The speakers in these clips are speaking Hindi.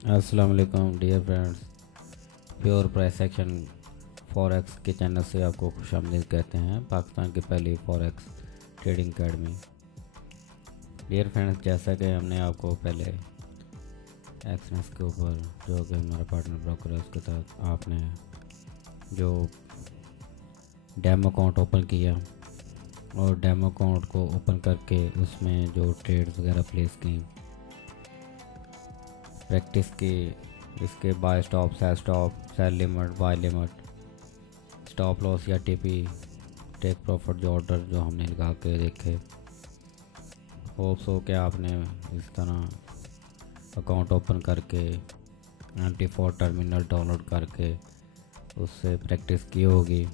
अस्सलाम वालेकुम dear friends. Pure price action forex के चैनल से आपको खुशामदीद कहते हैं। पाकिस्तान की पहली forex trading academy. Dear friends, जैसा कि हमने आपको पहले एक्सनेस के ऊपर, जो कि हमारा पार्टनर ब्रोकर है, उसके तहत आपने जो डेमो अकाउंट ओपन किया और डेमो अकाउंट को ओपन करके उसमें जो ट्रेड्स वगैरह प्लेस की, प्रैक्टिस की, इसके buy stop, sell limit, buy limit, stop loss या टीपी, टेक प्रॉफिट जो ऑर्डर जो हमने लगा के देखे। होप्स हो कि आपने इस तरह अकाउंट ओपन करके MT4 टर्मिनल डाउनलोड करके उससे प्रैक्टिस की होगी।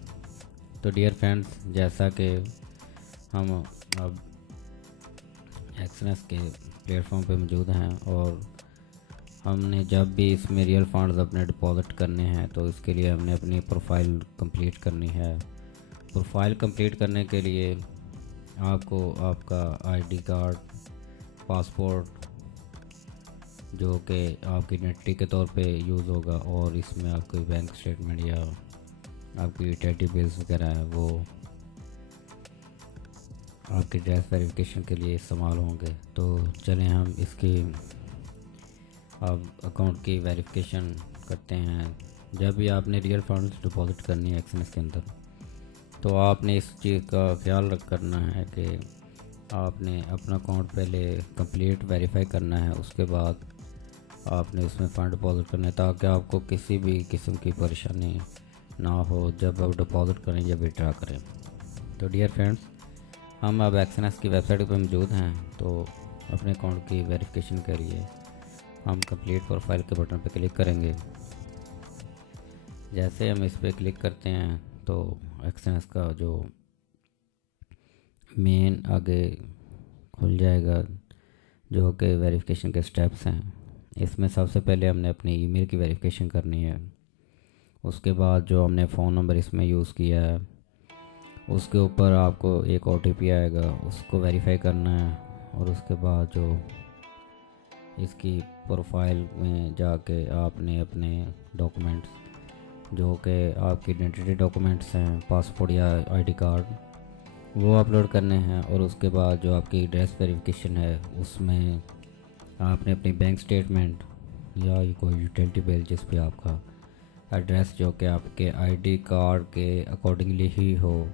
तो डियर फ्रेंड्स, जैसा कि हम अब एक्सनेस के प्लेटफॉर्म पे मौजूद हैं और हमने जब भी इसमें रियल फंड्स अपने डिपॉजिट करने हैं तो इसके लिए हमने अपनी प्रोफाइल कंप्लीट करनी है। प्रोफाइल कंप्लीट करने के लिए आपको आपका आईडी कार्ड, पासपोर्ट, जो कि आपकी आइडेंटिटी के तौर पे यूज़ होगा, और इसमें आपकी बैंक स्टेटमेंट या आपकी यूटिलिटी बिल्स वगैरह है, वो आपकी ड्रेस वेरिफिकेशन के लिए इस्तेमाल होंगे। तो चलें हम इसकी अब अकाउंट की वेरिफिकेशन करते हैं। जब भी आपने रियल फंड्स डिपॉजिट करनी है एक्सनेस के अंदर, तो आपने इस चीज़ का ख्याल रख करना है कि आपने अपना अकाउंट पहले कंप्लीट वेरीफाई करना है। उसके बाद आपने उसमें फ़ंड डिपॉजिट करना है ताकि आपको किसी भी किस्म की परेशानी ना हो जब आप डिपॉजिट करें या विड्रा करें। तो डियर फ्रेंड्स, हम अब एक्सनेस की वेबसाइट पर मौजूद हैं। तो अपने अकाउंट की वेरिफिकेशन के लिए हम कंप्लीट प्रोफाइल के बटन पर क्लिक करेंगे। जैसे हम इस पर क्लिक करते हैं तो एक्सनेस का जो मेन आगे खुल जाएगा, जो कि वेरिफिकेशन के स्टेप्स हैं। इसमें सबसे पहले हमने अपनी ईमेल की वेरिफिकेशन करनी है। उसके बाद जो हमने फ़ोन नंबर इसमें यूज़ किया है उसके ऊपर आपको एक OTP आएगा, उसको वेरीफाई करना है। और उसके बाद जो इसकी प्रोफाइल में जाके आपने अपने डॉक्यूमेंट्स, जो कि आपकी आइडेंटिटी डॉक्यूमेंट्स हैं, पासपोर्ट या आईडी कार्ड, वो अपलोड करने हैं। और उसके बाद जो आपकी एड्रेस वेरिफिकेशन है उसमें आपने अपनी बैंक स्टेटमेंट या कोई यूटिलिटी बिल जिस पे आपका एड्रेस, जो कि आपके आईडी कार्ड के अकॉर्डिंगली ही हो,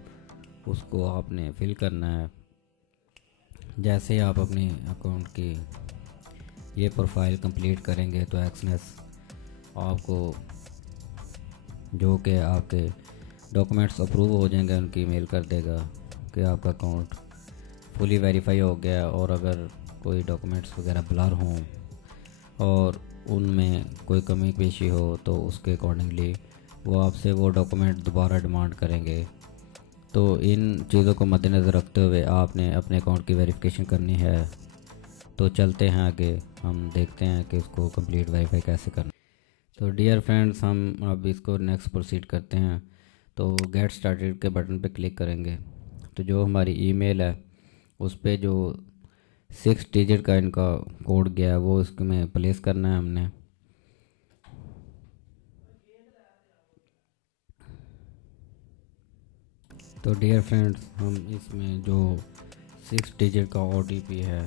उसको आपने फिल करना है। जैसे आप अपनी अकाउंट की ये प्रोफाइल कंप्लीट करेंगे तो एक्सनेस आपको, जो कि आपके डॉक्यूमेंट्स अप्रूव हो जाएंगे, उनकी मेल कर देगा कि आपका अकाउंट फुली वेरीफाई हो गया। और अगर कोई डॉक्यूमेंट्स वगैरह ब्लर हों और उनमें कोई कमी पेशी हो तो उसके अकॉर्डिंगली वो आपसे वो डॉक्यूमेंट दोबारा डिमांड करेंगे। तो इन चीज़ों को मद्देनज़र रखते हुए आपने अपने अकाउंट की वेरिफिकेशन करनी है। तो चलते हैं आगे, हम देखते हैं कि इसको कंप्लीट वेरीफाई कैसे करना। तो डियर फ्रेंड्स, हम अब इसको नेक्स्ट प्रोसीड करते हैं। तो गेट स्टार्टेड के बटन पे क्लिक करेंगे तो जो हमारी ईमेल है उस पे जो 6 डिजिट का इनका कोड गया है वो इसमें प्लेस करना है हमने। तो डियर फ्रेंड्स, हम इसमें जो 6 डिजिट का OTP है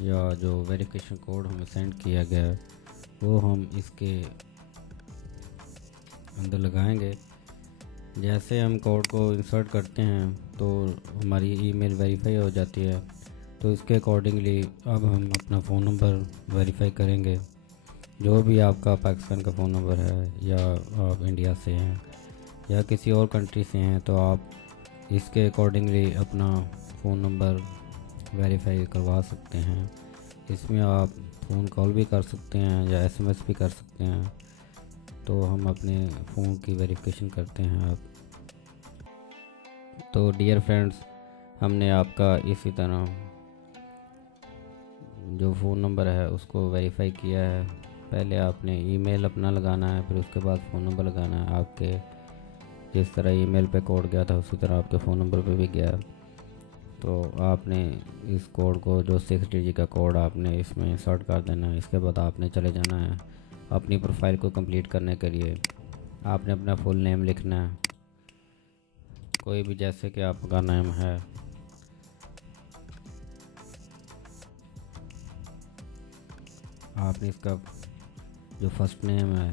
या जो वेरिफिकेशन कोड हमें सेंड किया गया है वो हम इसके अंदर लगाएंगे। जैसे हम कोड को इंसर्ट करते हैं तो हमारी ईमेल वेरीफाई हो जाती है। तो इसके अकॉर्डिंगली अब हम अपना फ़ोन नंबर वेरीफाई करेंगे। जो भी आपका पाकिस्तान का फ़ोन नंबर है, या आप इंडिया से हैं या किसी और कंट्री से हैं, तो आप इसके अकॉर्डिंगली अपना फ़ोन नंबर वेरीफाई करवा सकते हैं। इसमें आप फ़ोन कॉल भी कर सकते हैं या SMS भी कर सकते हैं। तो हम अपने फ़ोन की वेरिफिकेशन करते हैं अब। तो डियर फ्रेंड्स, हमने आपका इसी तरह जो फ़ोन नंबर है उसको वेरीफाई किया है। पहले आपने ईमेल अपना लगाना है, फिर उसके बाद फ़ोन नंबर लगाना है। आपके जिस तरह ईमेल पे कोड गया था उसी तरह आपके फ़ोन नंबर पे भी गया। तो आपने इस कोड को, जो 6 डिजिट का कोड, आपने इसमें इंसर्ट कर देना है। इसके बाद आपने चले जाना है अपनी प्रोफाइल को कंप्लीट करने के लिए आपने अपना फुल नेम लिखना है, कोई भी, जैसे कि आपका नाम है। आपने इसका जो फर्स्ट नेम है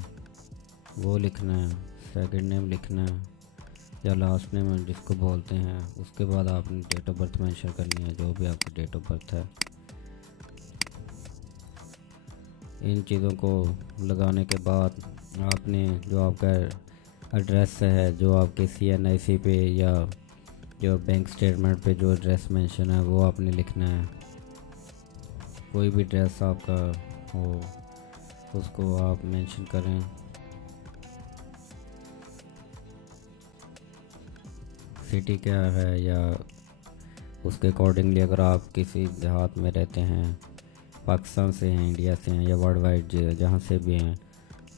वो लिखना है, सेकंड नेम लिखना है या लास्ट नेम जिसको बोलते हैं। उसके बाद आपने डेट ऑफ बर्थ मेंशन करनी है, जो भी आपकी डेट ऑफ बर्थ है। इन चीज़ों को लगाने के बाद आपने जो आपका एड्रेस है, जो आपके CNIC पे या जो बैंक स्टेटमेंट पे जो एड्रेस मेंशन है वो आपने लिखना है। कोई भी एड्रेस आपका हो उसको आप मेंशन करें। सिटी क्या है या उसके अकॉर्डिंगली, अगर आप किसी देहात में रहते हैं, पाकिस्तान से हैं, इंडिया से हैं या वर्ल्ड वाइड जहाँ से भी हैं,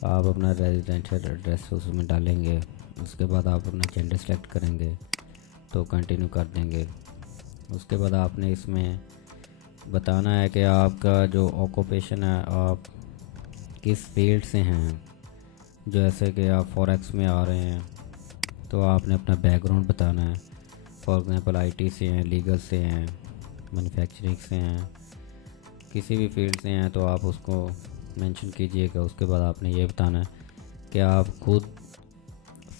आप अपना रेजिडेंशियल एड्रेस उसमें डालेंगे। उसके बाद आप अपना जेंडर सेलेक्ट करेंगे तो कंटिन्यू कर देंगे। उसके बाद आपने इसमें बताना है कि आपका जो ऑक्यूपेशन है, आप किस फील्ड से हैं। जैसे कि आप फॉरेक्स में आ रहे हैं तो आपने अपना बैकग्राउंड बताना है। फॉर एग्ज़ाम्पल IT से हैं, लीगल से हैं, मैन्युफैक्चरिंग से हैं, किसी भी फील्ड से हैं तो आप उसको मेंशन कीजिएगा। उसके बाद आपने ये बताना है कि आप खुद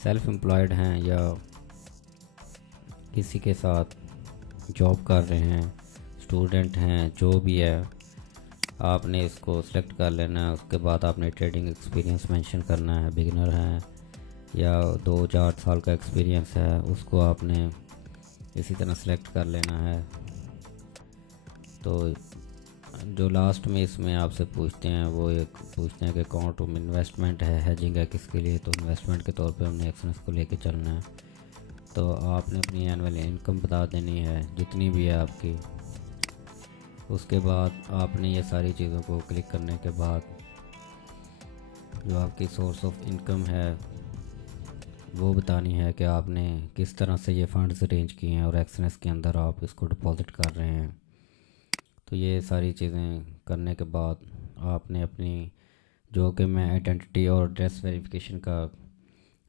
सेल्फ एम्प्लॉयड हैं या किसी के साथ जॉब कर रहे हैं, स्टूडेंट हैं, जो भी है आपने इसको सेलेक्ट कर लेना है। उसके बाद आपने ट्रेडिंग एक्सपीरियंस मेंशन करना है, बिगिनर हैं या 2-4 साल का एक्सपीरियंस है, उसको आपने इसी तरह सेलेक्ट कर लेना है। तो जो लास्ट में इसमें आपसे पूछते हैं वो एक पूछते हैं कि अकाउंट में इन्वेस्टमेंट है, हेजिंग है किसके लिए, तो इन्वेस्टमेंट के तौर पे हमने एक्सपेंस को लेके चलना है। तो आपने अपनी एनुअल इनकम बता देनी है जितनी भी है आपकी। उसके बाद आपने ये सारी चीज़ों को क्लिक करने के बाद जो आपकी सोर्स ऑफ इनकम है वो बतानी है कि आपने किस तरह से ये फ़ंड्स अरेंज किए हैं और एक्सएनएस के अंदर आप इसको डिपॉज़िट कर रहे हैं। तो ये सारी चीज़ें करने के बाद आपने अपनी, जो कि मैं आइडेंटिटी और एड्रेस वेरिफिकेशन का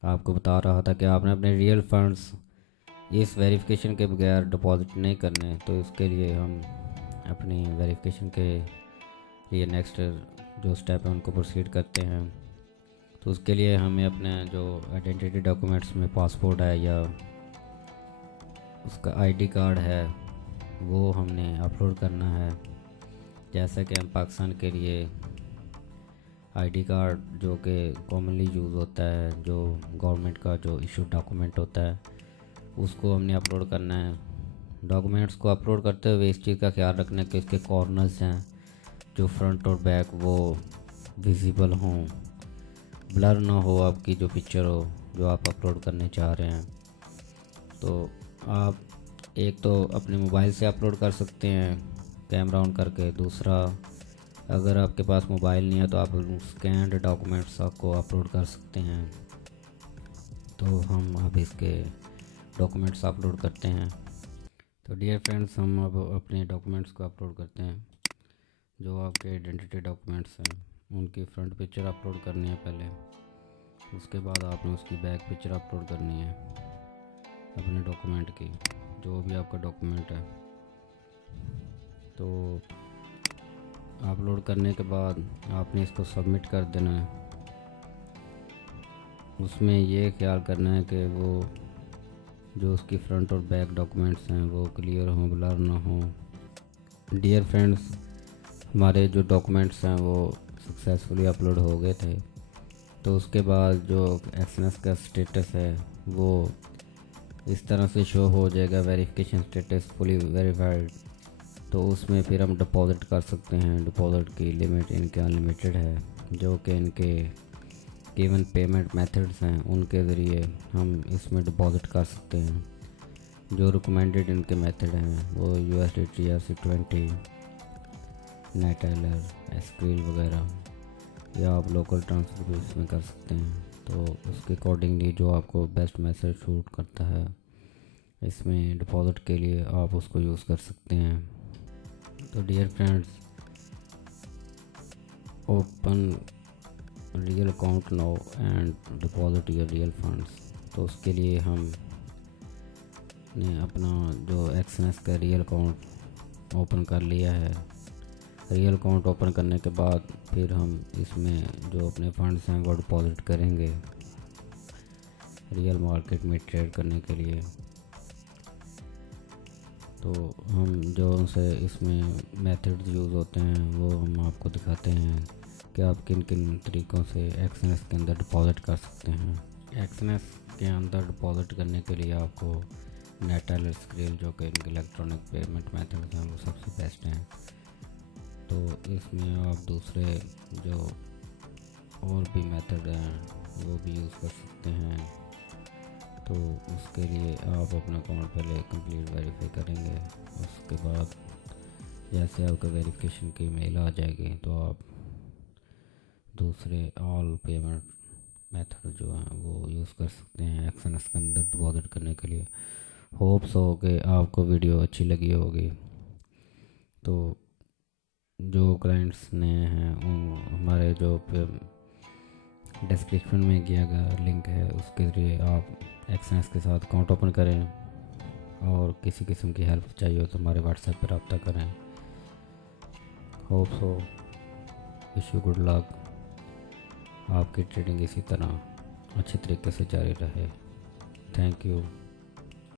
आपको बता रहा था, कि आपने अपने रियल फंड्स इस वेरिफिकेशन के बगैर डिपॉज़िट नहीं करने। तो इसके लिए हम अपनी वेरिफिकेशन के लिए नेक्स्ट जो स्टेप है उनको प्रोसीड करते हैं। तो उसके लिए हमें अपने जो आइडेंटिटी डॉक्यूमेंट्स में पासपोर्ट है या उसका ID कार्ड है वो हमने अपलोड करना है। जैसा कि हम पाकिस्तान के लिए ID कार्ड जो कि कॉमनली यूज़ होता है, जो गवर्नमेंट का जो इशू डॉक्यूमेंट होता है, उसको हमने अपलोड करना है। डॉक्यूमेंट्स को अपलोड करते हुए इस चीज़ का ख्याल रखना है कि उसके कॉर्नर्स हैं जो फ्रंट और बैक वो विजिबल हों, ब्लर ना हो आपकी जो पिक्चर हो जो आप अपलोड करने चाह रहे हैं। तो आप एक तो अपने मोबाइल से अपलोड कर सकते हैं कैमरा ऑन करके। दूसरा, अगर आपके पास मोबाइल नहीं है तो आप स्कैन्ड डॉक्यूमेंट्स आपको अपलोड कर सकते हैं। तो हम अब इसके डॉक्यूमेंट्स अपलोड करते हैं। तो डियर फ्रेंड्स, हम अब अपने डॉक्यूमेंट्स को अपलोड करते हैं। जो आपके आइडेंटिटी डॉक्यूमेंट्स हैं उनकी फ्रंट पिक्चर अपलोड करनी है पहले। उसके बाद आपने उसकी बैक पिक्चर अपलोड करनी है अपने डॉक्यूमेंट की, जो भी आपका डॉक्यूमेंट है। तो अपलोड करने के बाद आपने इसको सबमिट कर देना है। उसमें ये ख्याल करना है कि वो जो उसकी फ्रंट और बैक डॉक्यूमेंट्स हैं वो क्लियर हों, ब्लर ना हो। डियर फ्रेंड्स, हमारे जो डॉक्यूमेंट्स हैं वो सक्सेसफुली अपलोड हो गए थे। तो उसके बाद जो एक्सएनएस का स्टेटस है वो इस तरह से शो हो जाएगा, वेरिफिकेशन स्टेटस फुली वेरीफाइड। तो उसमें फिर हम डिपॉज़िट कर सकते हैं। डिपॉज़िट की लिमिट इनके अनलिमिटेड है, जो कि इनके गिवन पेमेंट मेथड्स हैं उनके ज़रिए हम इसमें डिपॉज़िट कर सकते हैं। जो रिकमेंडेड इनके मेथड हैं वो USDT, ERC20, नेटेलर, एस्क्रिल वगैरह, या आप लोकल ट्रांसफ़र भी इसमें कर सकते हैं। तो उसके अकॉर्डिंगली जो आपको बेस्ट मैसेज शूट करता है इसमें डिपॉज़िट के लिए आप उसको यूज़ कर सकते हैं। तो dear friends, open real account now and deposit your real funds. तो उसके लिए हम ने अपना जो एक्सएनएस का रियल अकाउंट ओपन कर लिया है। रियल अकाउंट ओपन करने के बाद फिर हम इसमें जो अपने फंड्स हैं वो डिपॉजिट करेंगे रियल मार्केट में ट्रेड करने के लिए। तो हम जो उनसे इसमें मेथड्स यूज़ होते हैं वो हम आपको दिखाते हैं कि आप किन किन तरीक़ों से एक्सएनएस के अंदर डिपॉजिट कर सकते हैं। एक्सएनएस के अंदर डिपॉजिट करने के लिए आपको नेट स्क्रेल जो कि इलेक्ट्रॉनिक पेमेंट मेथड हैं वो सबसे बेस्ट हैं। तो इसमें आप दूसरे जो और भी मेथड हैं वो भी यूज़ कर सकते हैं। तो उसके लिए आप अपना अकाउंट पहले कंप्लीट वेरीफाई करेंगे। उसके बाद जैसे आपका वेरिफिकेशन की मेल आ जाएगी तो आप दूसरे ऑल पेमेंट मेथड जो हैं वो यूज़ कर सकते हैं एक्सएनएस के अंदर डिपॉजिट करने के लिए। होप्स हो कि आपको वीडियो अच्छी लगी होगी। तो जो क्लाइंट्स नए हैं उन हमारे जो डिस्क्रिप्शन में किया गया लिंक है उसके ज़रिए आप एक्सएनएस के साथ अकाउंट ओपन करें और किसी किस्म की हेल्प चाहिए हो तो हमारे व्हाट्सएप पर रब्ता करें। होप्स हो, विश यू गुड लक। आपकी ट्रेडिंग इसी तरह अच्छे तरीके से जारी रहे। Thank you.